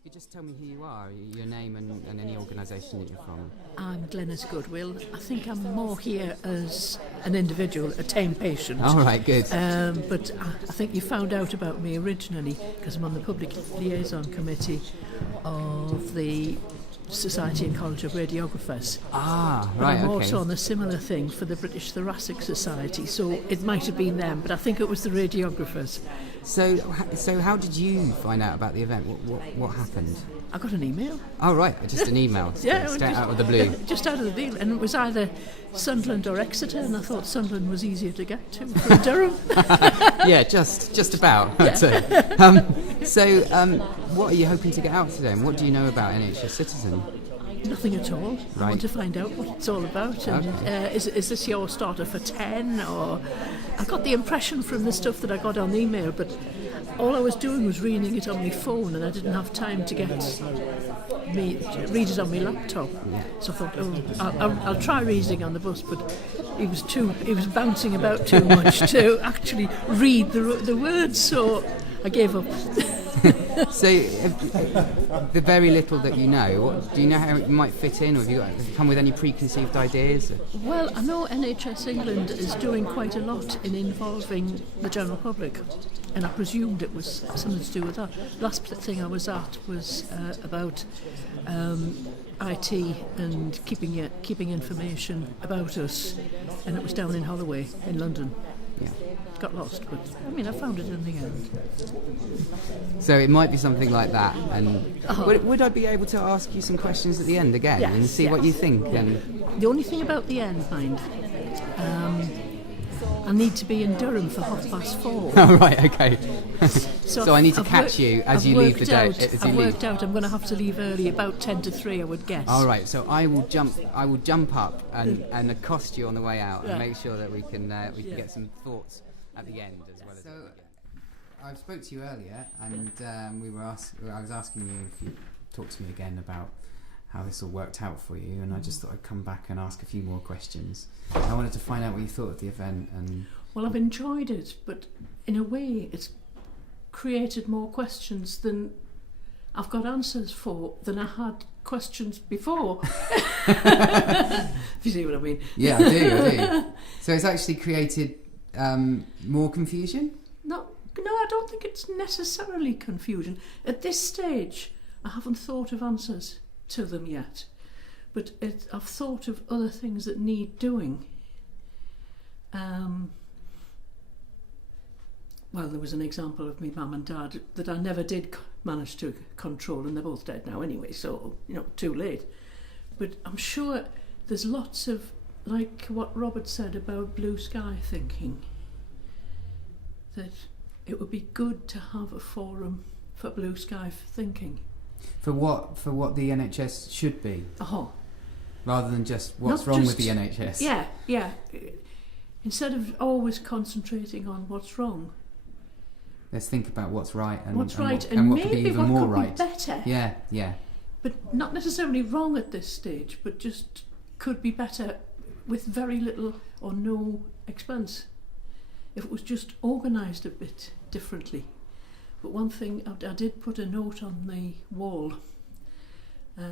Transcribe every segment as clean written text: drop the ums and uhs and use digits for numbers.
you could just tell me who you are, your name and any organisation that you're from. I'm Gleny Goodwill. I think I'm more here as an individual, a tame patient. All right, good. But I think you found out about me originally because I'm on the Public Liaison Committee of the Society and College of Radiographers. Ah, but right, I'm okay. also on a similar thing for the British Thoracic Society, so it might have been them, but I think it was the radiographers. So how did you find out about the event? What happened? I got an email. Oh, right, just an email, straight out of the blue. Just out of the blue, and it was either Sunderland or Exeter, and I thought Sunderland was easier to get to from Durham. Yeah, just about. Yeah. What are you hoping to get out today, and what do you know about NHS Citizen? Nothing at all. Right. I want to find out what it's all about. And Okay. is this your starter for 10? Or I got the impression from the stuff that I got on the email, but all I was doing was reading it on my phone, and I didn't have time to read it on my laptop. Yeah. So I thought, I'll try reading on the bus, but he was bouncing about too much to actually read the words, so I gave up. So, the very little that you know, do you know how it might fit in, or have you come with any preconceived ideas? Well, I know NHS England is doing quite a lot in involving the general public, and I presumed it was something to do with that. Last thing I was at was about IT and keeping information about us, and it was down in Holloway in London. Yeah. Got lost, but I mean I found it in the end. So it might be something like that, and would I be able to ask you some questions at the end again and see what you think? Yeah. And the only thing about the end, mind, I need to be in Durham for 4:30. Oh, right, okay. So I need to catch you as you leave the day. I've worked out I'm going to have to leave early, about 10 to 3, I would guess. All right, so I will jump up and accost you on the way out and make sure that we can get some thoughts at the end as well. So I spoke to you earlier, and I was asking you if you talk to me again about how this all worked out for you, and I just thought I'd come back and ask a few more questions. I wanted to find out what you thought of the event. And well, I've enjoyed it, but in a way it's created more questions than I've got answers for than I had questions before. If you see what I mean. Yeah, I do. So it's actually created more confusion? No, I don't think it's necessarily confusion. At this stage, I haven't thought of answers to them yet, but I've thought of other things that need doing. Well, there was an example of me mum and dad that I never did manage to control, and they're both dead now anyway, so too late. But I'm sure there's lots of, like what Robert said about blue sky thinking, that it would be good to have a forum for blue sky thinking. For what the NHS should be? Rather than just what's wrong with the NHS? Yeah. Instead of always concentrating on what's wrong, let's think about what's right and what maybe could be even more could right. Be better. Yeah. But not necessarily wrong at this stage, but just could be better with very little or no expense if it was just organised a bit differently. But one thing, I did put a note on the wall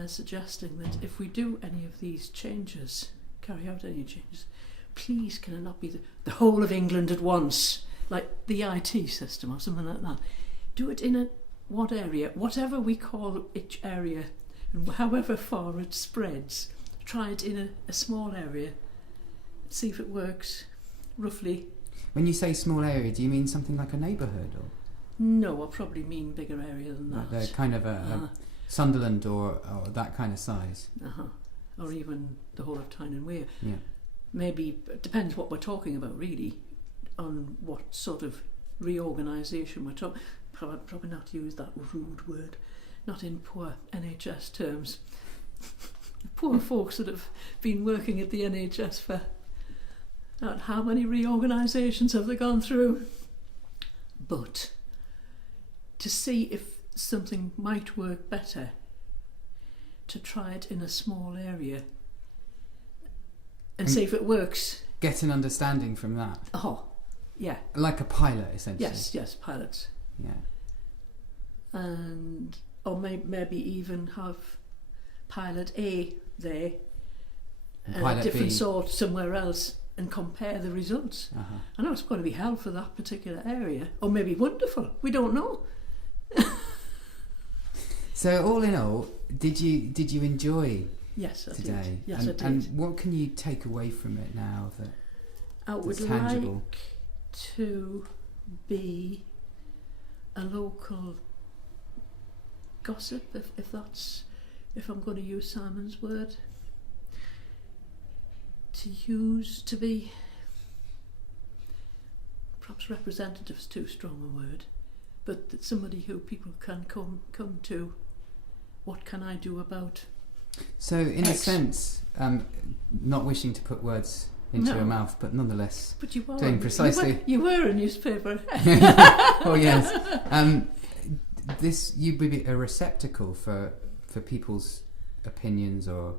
suggesting that if we do any of these changes, carry out any changes, please can it not be the whole of England at once, like the IT system or something like that. Do it in what area, whatever we call each area, and however far it spreads, try it in a small area, see if it works, roughly. When you say small area, do you mean something like a neighbourhood? Or? No, I probably mean bigger area than that. Like kind of a Sunderland or that kind of size. Or even the whole of Tyne and Weir. Yeah. Maybe, it depends what we're talking about really, on what sort of reorganisation we're talking. Probably not use that rude word, not in poor NHS terms. Poor folks that have been working at the NHS for how many reorganisations have they gone through? But to see if something might work better, to try it in a small area and see if it works. Get an understanding from that. Yeah. Like a pilot, essentially. Yes, pilots. Yeah. And or maybe even have pilot A there, and pilot a different B sort somewhere else, and compare the results. Uh-huh. I know it's going to be hell for that particular area, or maybe wonderful. We don't know. So all in all, did you enjoy Yes, I today? did. Yes, and, I did. And what can you take away from it now that I would that's tangible? like to be a local gossip, if I'm going to use Simon's word, to be perhaps representative is too strong a word, but that somebody who people can come to. What can I do about? So in X? a sense, not wishing to put words into your mouth, but nonetheless but you were, doing precisely. You were a newspaper. Oh yes. This you'd be a receptacle for people's opinions, or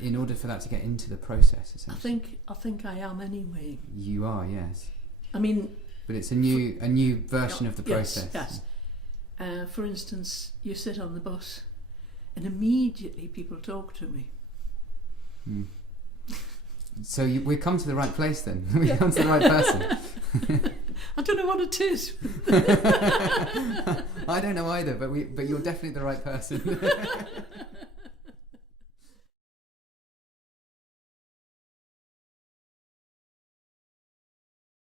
in order for that to get into the process. Essentially. I think I am anyway. You are, yes. I mean, but it's a new version of the process. Yes. For instance, you sit on the bus, and immediately people talk to me. Hmm. So we come to the right place then. We come to the right person. I don't know what it is. I don't know either, but you're definitely the right person.